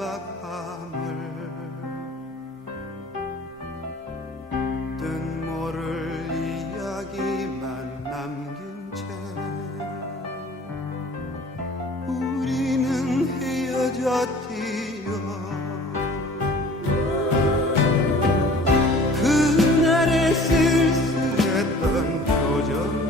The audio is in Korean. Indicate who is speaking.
Speaker 1: 밤을 뜻 모를 이야기만 남긴 채 우리는 헤어졌지요. 그날의 쓸쓸했던 표정